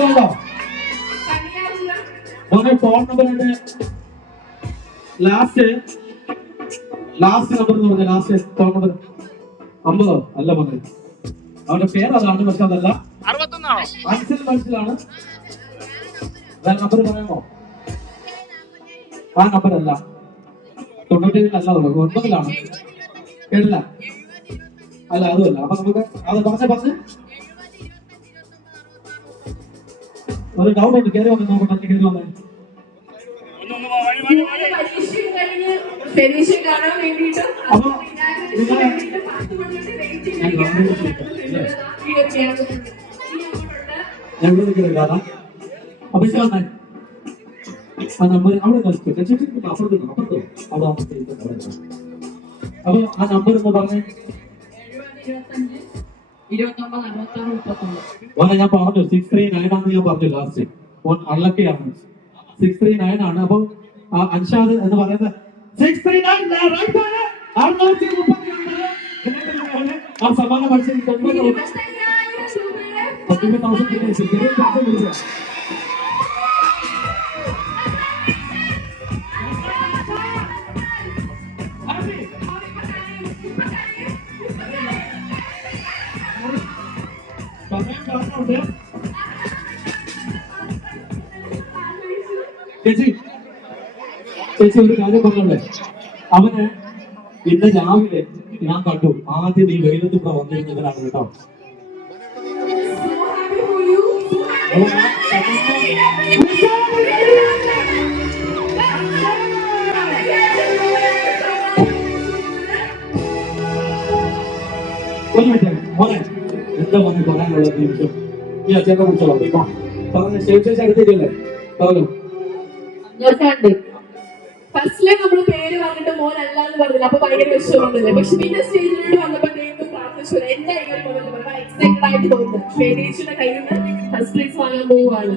ഉണ്ടോ മോനെ phone number ഉണ്ട് ലാസ്റ്റ് ലാസ്റ്റ് നമ്പർ എന്ന് പറഞ്ഞ ലാസ്റ്റ് ഫോൺ നമ്പർ അമ്പതോ? അല്ല മകൻ അവന്റെ പേര് അതാണ് പക്ഷെ അതല്ല. മനസ്സിൽ മനസ്സിലാണ്. നമ്പർ പറയാമോ? ആ നമ്പർ അല്ല. തുടങ്ങും ഒൻപതിലാണ്. കേട്ടില്ല? അല്ല അതുമല്ല. അപ്പൊ നമുക്ക് അത് പറഞ്ഞ പറഞ്ഞ് ഒരു ഡൗട്ട് ഉണ്ട് കയറി വന്ന് നോക്കട്ടെ കയറി വന്നേ ഇവിടെ നിൽക്കുന്നത് കാരണം അപ്പൊ വന്നേ. ആ നമ്പർ അവിടെ അപ്പുറത്ത് അപ്പുറത്ത്. അവിടെ നിന്നോ. അപ്പൊ ആ നമ്പർ ഒന്ന് പറഞ്ഞേ. ഇരുപത്തൊമ്പത് അറുപത്താറ് മുപ്പത്തൊമ്പത്. മോനെ ഞാൻ പറഞ്ഞു സിക്സ് ത്രീ നയൻ ആണെന്ന് ഞാൻ പറഞ്ഞു ലാസ്റ്റ് അള്ളക്കയാണ് സിക്സ് ത്രീ നയൻ ആണ്. അപ്പൊ അൻഷാദ് എന്ന് പറയുന്നത് സിക്സ് ത്രീ നയൻ അറുന്നൂറ്റി മുപ്പത്തി ആ പഠിച്ചത് പത്തൊമ്പത് തൗസൻഡ് ചേച്ചി ചേച്ചി ഒരു കാര്യം പറഞ്ഞോളെ. അവന് ഇന്ന് രാവിലെ ഞാൻ കണ്ടു. ആദ്യം ഈ വെയിലത്ത് കൂടെ വന്നിരുന്നവരാണ് കേട്ടോ. ഒരു മിനിറ്റ് മോനെ. എന്താ മോനെ പറയാനുള്ളത്? നിമിഷം ഈ അച്ഛനെ കുറിച്ചോളാം ഇപ്പൊ. പറഞ്ഞു ശേഷം എടുത്തിട്ടില്ലേ? പറഞ്ഞു. ഫസ്റ്റിലെ നമ്മൾ പേര് പറഞ്ഞിട്ട് മോൻ അല്ലാന്ന് പറഞ്ഞില്ല. അപ്പൊ ഭയങ്കര വിഷമമുണ്ടല്ലേ? പക്ഷെ പിന്നെ സ്റ്റേജിലോട് വന്നപ്പോ ദൈവം പ്രാർത്ഥിച്ചു മൊമെന്റ് വളരെ എക്സൈറ്റഡ് ആയിട്ട് തോന്നുന്നു. ഷേഡേഷിന്റെ കയ്യിൽ നിന്ന് ഫസ്റ്റ് പ്രൈസ് വാങ്ങാൻ പോവുകയാണ്.